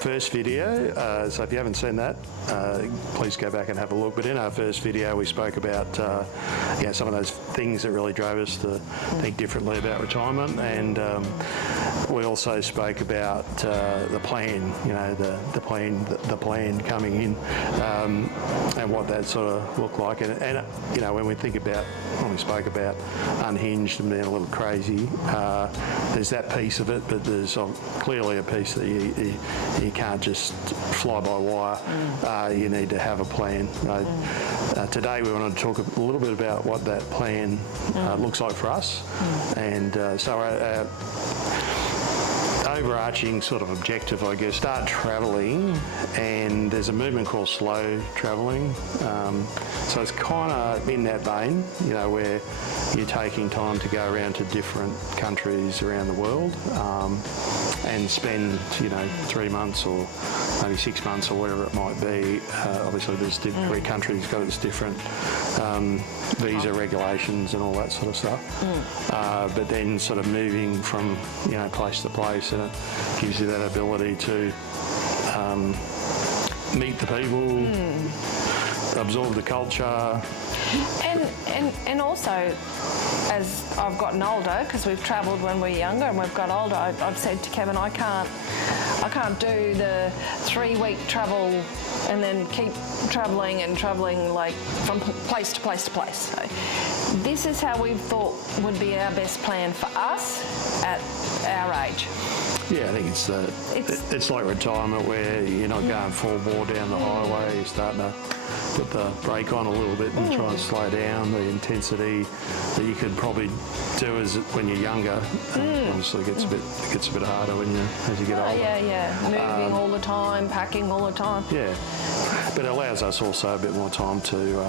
first video, so if you haven't seen that, please go back and have a look. But in our first video, we spoke about some of those things that really drove us to think differently about retirement, and we also spoke about the plan, the plan coming in, and what that sort of looked like. And when we spoke about Unhinged and being a little crazy, there's that piece of it, but there's clearly a piece that you can't just fly by wire. You need to have a plan. Today we wanted to talk a little bit about what that plan looks like for us, and so our overarching sort of objective, I guess, start travelling, and there's a movement called slow travelling. So it's kind of in that vein, where you're taking time to go around to different countries around the world, and spend 3 months or maybe 6 months or whatever it might be. Obviously there's every country's got its different visa regulations and all that sort of stuff, but then sort of moving from place to place, and it gives you that ability to meet the people, absorb the culture. And also, as I've gotten older, because we've travelled when we were younger and we've got older, I've said to Kevin, I can't do the 3-week travel and then keep travelling like from place to place to place. So this is how we've thought would be our best plan for us at our age. Yeah, I think it's like retirement, where you're not going full bore down the highway. You're starting to put the brake on a little bit and try and slow down the intensity that you could probably do when you're younger. Obviously, it gets a bit harder as you get older. Yeah. Moving all the time, packing all the time. Yeah, but it allows us also a bit more time to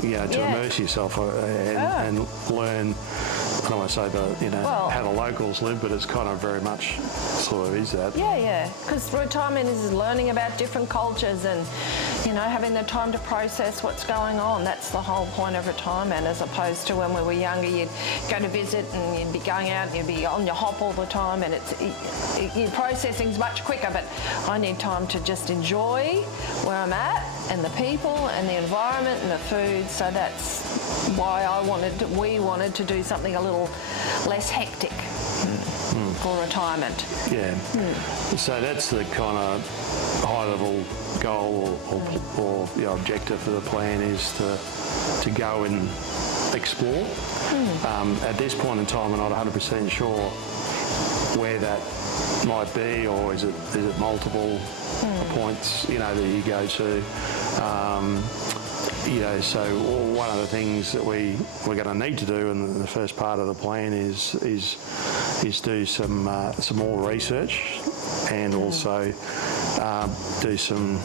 immerse yourself and learn. I don't want to say how the locals live, but it's kind of very much sort of is that. Yeah, because retirement is learning about different cultures and, having the time to process what's going on. That's the whole point of retirement, as opposed to when we were younger, you'd go to visit and you'd be going out and you'd be on your hop all the time, and you process things much quicker. But I need time to just enjoy where I'm at and the people and the environment and the food. So that's why we wanted to do something a little less hectic for retirement. Yeah. So that's the kind of high-level goal or objective for the plan, is to go and explore. At this point in time, we're not 100% sure where that might be, or is it multiple points that you go to. So one of the things that we're going to need to do in the first part of the plan is do some more research, and also do some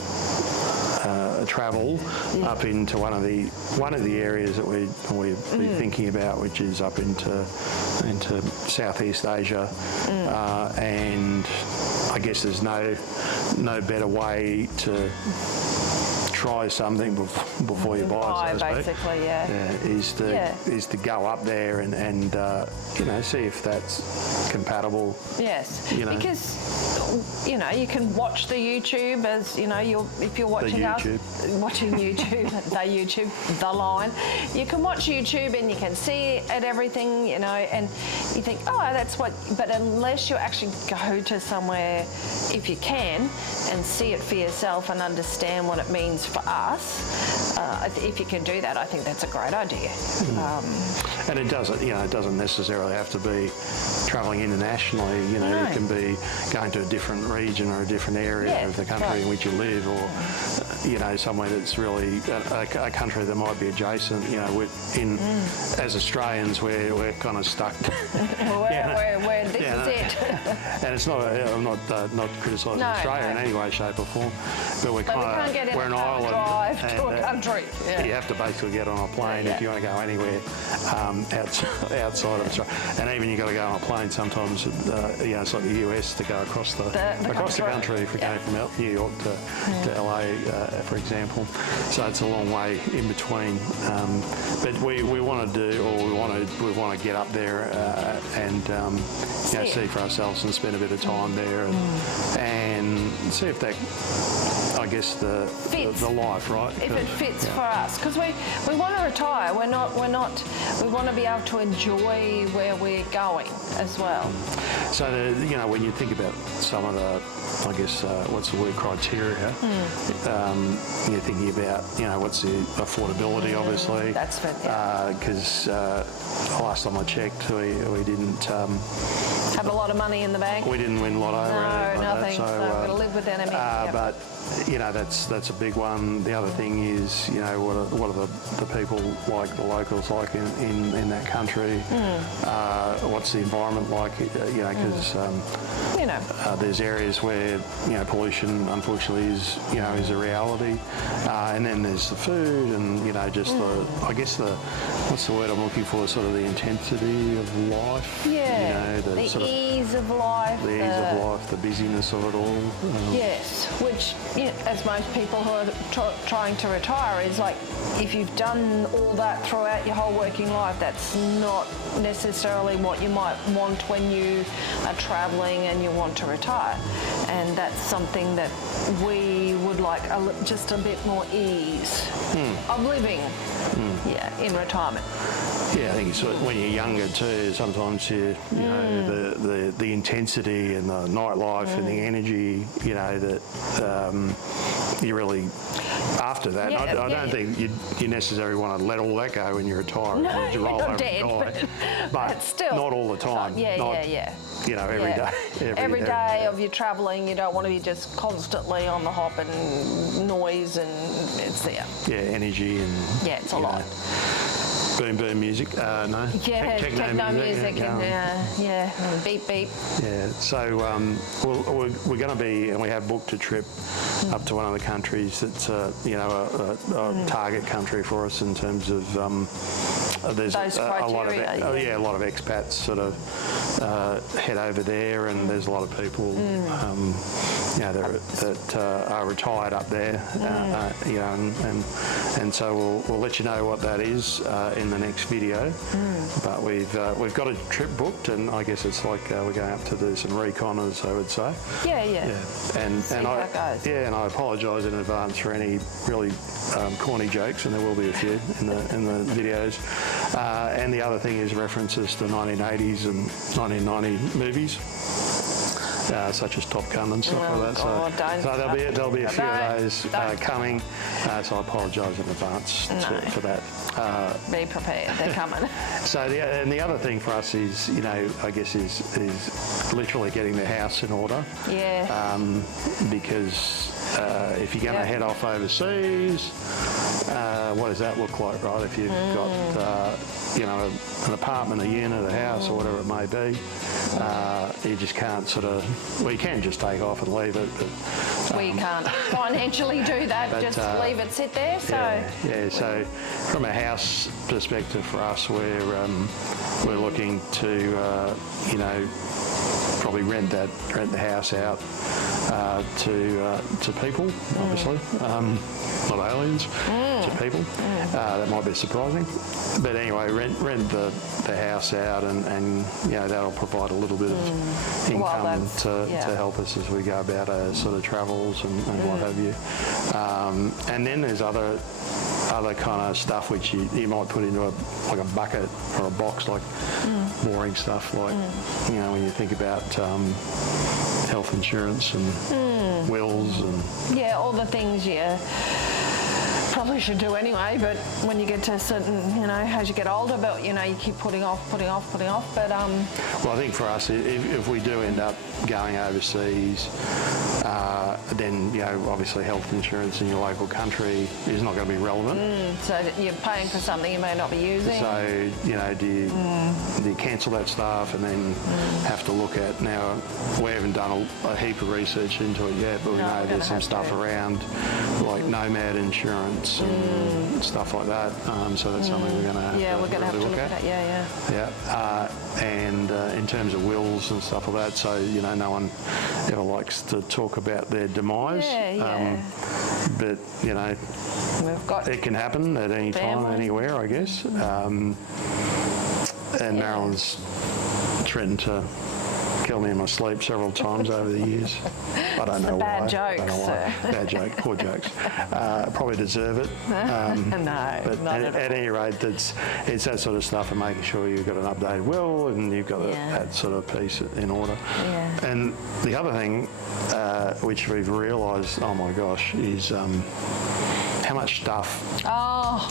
travel up into one of the areas that we're thinking about, which is up into Southeast Asia, and I guess there's no better way to try something before you buy it, so to speak. Basically, is to go up there and see if that's compatible. Yes, because you can watch the YouTube, as if you're watching watching YouTube, the line. You can watch YouTube and you can see everything, and you think, that's what. But unless you actually go to somewhere, if you can, and see it for yourself and understand what it means for us, if you can do that, I think that's a great idea. And it doesn't necessarily have to be travelling internationally. You can be going to a different region or a different area of the country in which you live, or somewhere that's really a country that might be adjacent. As Australians, we're kind of stuck. Where this is it. And it's not. I'm not criticising Australia in any way, shape, or form, but we're an island. Drive to a country. You have to basically get on a plane if you want to go anywhere outside of Australia. And even you've got to go on a plane sometimes, it's like the US, to go across the country if we're going from New York to LA for example. So it's a long way in between. But we want to do, or we want to get up there and see for ourselves and spend a bit of time there and see if that, I guess, the life, right? If it fits for us, because we want to retire. We want to be able to enjoy where we're going as well. So when you think about some of the, I guess, what's the word, criteria, you're thinking about, what's the affordability, obviously. That's it. Because last time I checked, we didn't have a lot of money in the bank. We didn't win lotto. No, nothing. So we've got to live with enemy. But that's a big one. The other thing is, what are the people like, the locals like in that country? What's the environment like? Because there's areas where pollution, unfortunately, is a reality. And then there's the food, and just what's the word I'm looking for? Sort of the intensity of life. Yeah. The ease of life. The ease of life, the busyness of it all. Yes, which, as most people who are trying to retire, is like, if you've done all that throughout your whole working life, that's not necessarily what you might want when you are travelling and you want to retire. And that's something that we would like, just a bit more ease of living in retirement. Yeah, I think it's when you're younger too, sometimes the intensity and the nightlife and the energy, that you really, after that, I don't think you necessarily want to let all that go when you retire. No, you roll you're over not dead, and die. But still, not all the time. Every day. Every day of your travelling, you don't want to be just constantly on the hop and noise, and it's there. Yeah, energy and... Yeah, it's a lot. Boom boom music, no. Yeah, techno music and beep beep. Yeah, so we're going to be, and we have booked a trip up to one of the countries that's a target country for us in terms of there's a lot of expats sort of head over there, and there's a lot of people that are retired up there, and so we'll let you know what that is in the next video. But we've got a trip booked, and I guess it's like we're going up to do some recon, as I would say. Yeah. And I apologise in advance for any really corny jokes, and there will be a few in the videos. And the other thing is references to 1980s and 1990 movies. Such as Top Gun and stuff like that. So there'll be a few of those coming. So I apologise in advance for that. Be prepared, they're coming. So the other thing for us is, I guess is literally getting the house in order. Yeah. Because if you're going to head off overseas, what does that look like, right? If you've got an apartment, a unit, a house, or whatever it may be, you just can't you can just take off and leave it, but we can't financially do that, just leave it sit there. So so from a house perspective for us, we're looking to probably rent the house out to people, obviously, not aliens, to people. That might be surprising, but anyway, rent the house out, and that'll provide a little bit of income to help us as we go about our sort of travels and what have you. And then there's other kind of stuff which you might put into a bucket or a box, like boring stuff, like when you think about health insurance and wills and all the things probably should do anyway, but when you get to certain, as you get older, but you keep putting off. But well, I think for us, if we do end up going overseas, then obviously health insurance in your local country is not going to be relevant. So you're paying for something you may not be using. So do you cancel that stuff and then have to look at, now we haven't done a heap of research into it yet, but we know there's some stuff around like nomad insurance, insurance and stuff like that. So that's something we're going to have Yeah, we're going to have to look at it. Yeah. And in terms of wills and stuff like that, so, you know, no one ever likes to talk about their demise. But, you know, we've got it can happen at any time, anywhere, I guess. And Marilyn's threatened to kill me in my sleep several times over the years. I don't know why. Bad jokes. I don't know why. Bad joke, poor jokes. Probably deserve it. No, but not at any rate, it's that sort of stuff, and making sure you've got an updated will and you've got that sort of piece in order. Yeah. And the other thing, which we've realised, oh my gosh, is how much stuff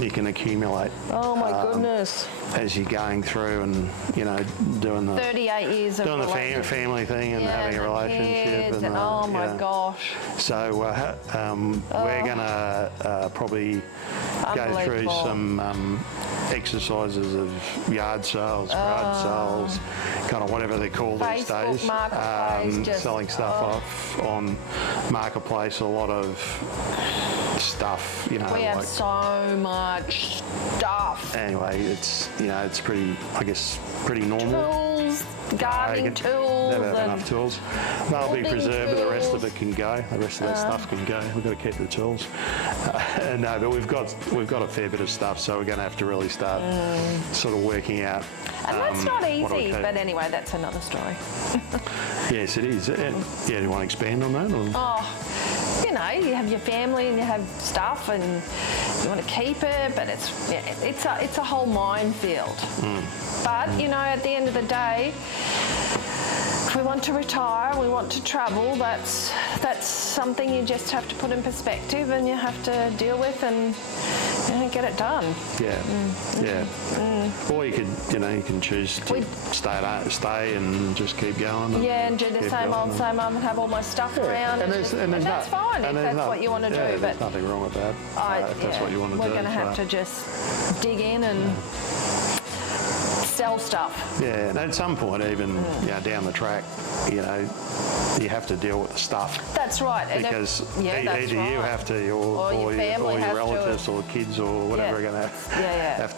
you can accumulate. Oh my goodness. As you're going through and, you know, doing the 38 years of family thing and having a relationship. And oh my gosh. So we're going to probably go through some exercises of yard sales, garage sales, kind of whatever they're called these days. Marketplace, selling stuff off on Marketplace, a lot of stuff, you know. We have so much stuff. Anyway, it's, you know, it's pretty, I guess, pretty normal. Tools, gardening tools. Never have enough tools. They'll be preserved, but the rest of it can go. The rest of that stuff can go. We've got to keep the tools. No, but we've got a fair bit of stuff, so we're going to have to really start sort of working out. And that's not easy, but anyway, that's another story. Yes, it is. Yeah, do you want to expand on that? Or? Oh, you know, you have your family and you have stuff and you want to keep it, but it's a whole minefield. But, you know, at the end of the day, if we want to retire, we want to travel, that's something you just have to put in perspective and you have to deal with and, you know, get it done. Or you could, you know, you can choose to stay and just keep going. And do the same old, and have all my stuff around. And that's fine if that's what you want to do. There's but nothing wrong with that. If that's what you want to do. We're going to have to just dig in and sell stuff. Yeah, and at some point, even you know, down the track, you know, you have to deal with the stuff. That's right. Because either you have to, or your relatives, or kids, or whatever are going to have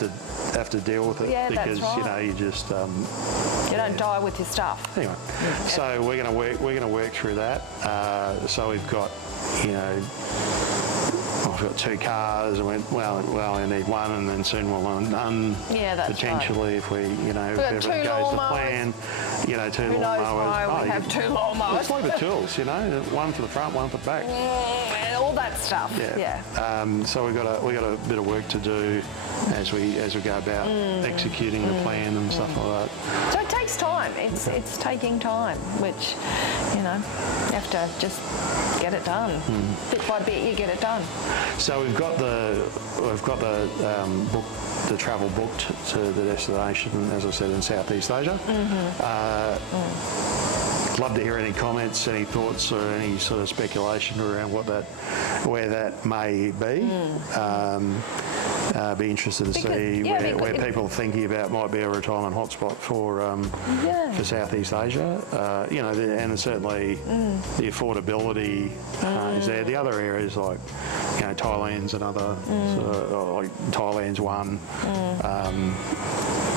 to deal with it. Because that's right. you know, you just you don't die with your stuff. Anyway, so we're going to work through that. So we've got, you know, I've got 2 cars. I went, well, I need one, and then soon we'll own none. Yeah, that's potentially, if we, you know, if everything goes to plan, you know, 2 Who knows lawnmowers. why we have 2 lawnmowers. It's like the tools, you know, one for the front, one for the back. All that stuff. Yeah. So we got a bit of work to do as we go about executing the plan and stuff like that. So it takes time. It's taking time, which, you know, you have to just get it done. Bit by bit, you get it done. So we've got the travel booked to the destination, as I said, in Southeast Asia. Love to hear any comments, any thoughts, or any sort of speculation around where that may be. Be interested to see where people are thinking about might be a retirement hotspot for Southeast Asia. You know, and certainly the affordability is there. The other areas like, you know, Thailand's another, like Thailand's one.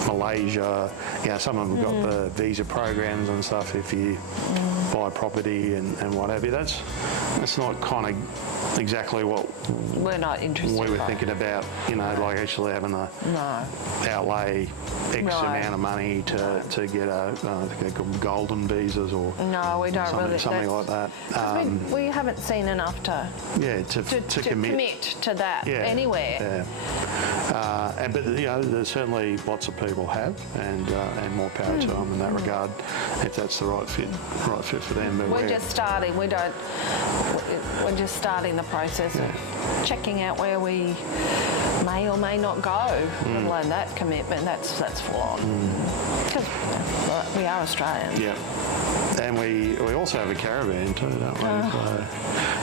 Malaysia, you know, some of them have got the visa programs and stuff if you buy property and what have you. That's not kind of exactly what we're not interested we were thinking about, you know, like actually having to outlay X amount of money to get I think they're called golden visas or we don't something like that. We haven't seen enough to commit to that anywhere. But you know, there's certainly lots of people have, and more power to them in that regard, if that's the right fit for them. But we're just starting. We're just starting the process of checking out where we may or may not go. Let alone that commitment. That's full on. Because we are Australians. Yeah. And we also have a caravan too, don't we?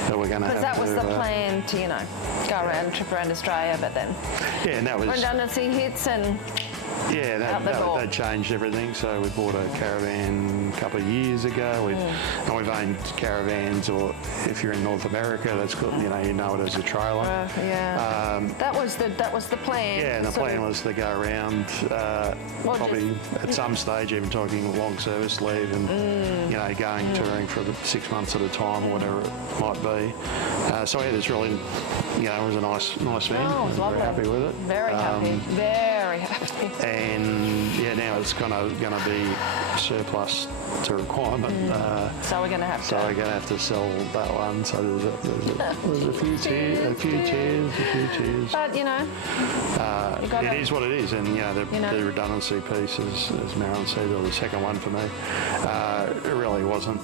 That we're going to have. Because that was the plan to, you know, go around, trip around Australia, but then and that was redundancy hits and Yeah, out the door. that changed everything. So we bought a caravan a couple of years ago. And we've owned caravans, or if you're in North America, that's called, you know it as a trailer. That was the plan. Yeah, and the plan was to go around, probably at some stage even talking long service leave and, going touring for 6 months at a time or whatever it might be. So yeah, it's really, it was a nice van. Oh, it was lovely. Very happy with it. Very happy. Very happy. And yeah, now it's kind of going to be surplus to requirement. So we're going to have to sell that one. So there's a few tears. But it is what it is, and the redundancy piece, as Marilyn said, or the second one for me, it really wasn't.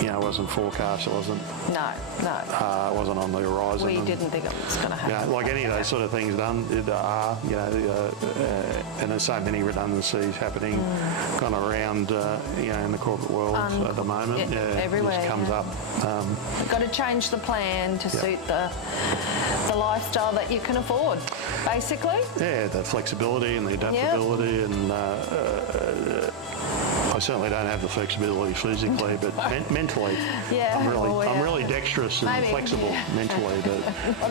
It wasn't forecast. It wasn't. No. It wasn't on the horizon. We didn't think it was going to happen. Like any of those sort of things done, and there's so many redundancies happening kind of around, in the corporate world at the moment. Everywhere. It just comes up. We've got to change the plan to suit the lifestyle that you can afford, basically. Yeah, the flexibility and the adaptability and. I certainly don't have the flexibility physically, but mentally, I'm really dexterous and flexible mentally, but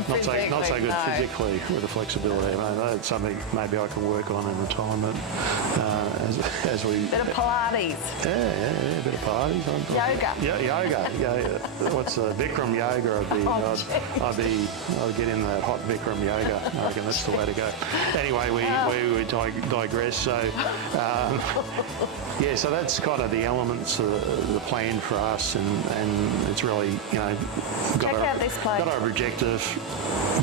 not so good physically with the flexibility. That's something maybe I can work on in retirement as we. Bit of Pilates. Yeah, a bit of Pilates. Yoga. What's Bikram yoga? I'd get in that hot Bikram yoga. I reckon that's the way to go. Anyway, we digress. So. So that's kind of the elements of the plan for us, and it's really, got our objective,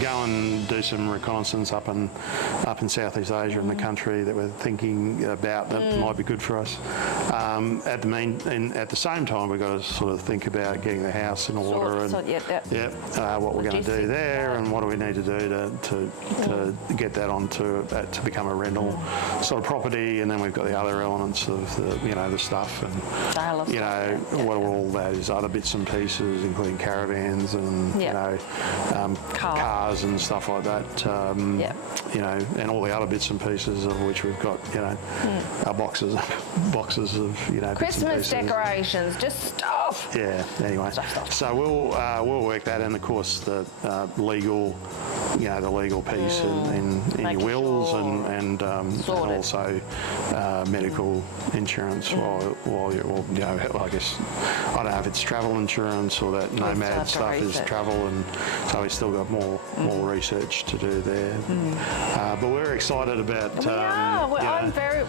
go and do some reconnaissance up in Southeast Asia in the country that we're thinking about that might be good for us. At the same time, we've got to sort of think about getting the house in order what we're going to do there, and what do we need to do to get that onto to become a rental sort of property, and then we've got the other elements of the stuff and what are all those other bits and pieces, including caravans and cars and stuff like that. And all the other bits and pieces of which we've got our boxes of Christmas decorations, just stuff. Yeah. Anyway, so we'll work that, and of course the legal. The legal piece in your wills and also medical insurance while you're, I guess, I don't know if it's travel insurance or that nomad stuff is travel, and so we've still got more research to do there. But we're excited about.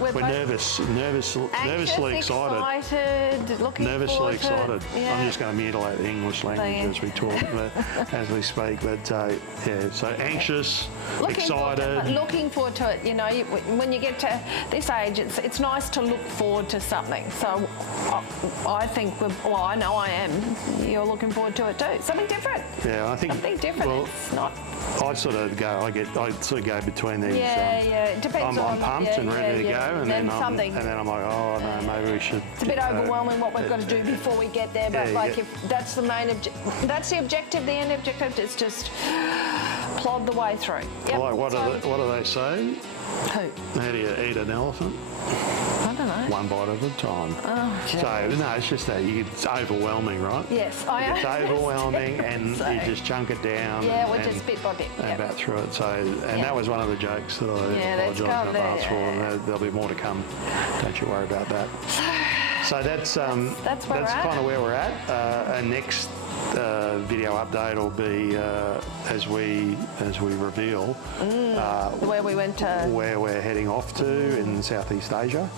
We're nervously excited. Nervously excited. Yeah. I'm just going to mutilate the English language as we talk, as we speak. But so anxious, excited. Looking forward to it. When you get to this age, it's nice to look forward to something. So I think I know I am. You're looking forward to it too. Something different. Yeah, I think something different. Well, it's not. I sort of go between these. It depends I'm pumped and ready to go, and then I'm like, oh no, maybe we should. It's a bit overwhelming what we've got to do before we get there, but if that's the main that's the objective. The end objective is just plod the way through. Yep. Like what do they say? Who? How do you eat an elephant? I don't know. One bite at a time. Oh, geez. So no, it's just that it's overwhelming, right? Yes, it's overwhelming, and you just chunk it down. Yeah, we're just bit by bit. And back through it. So, that was one of the jokes that I apologise in advance for. And there'll be more to come. Don't you worry about that. So that's kind of where we're at. Our next video update will be as we reveal where we went to, where we're heading off to in Southeast Asia.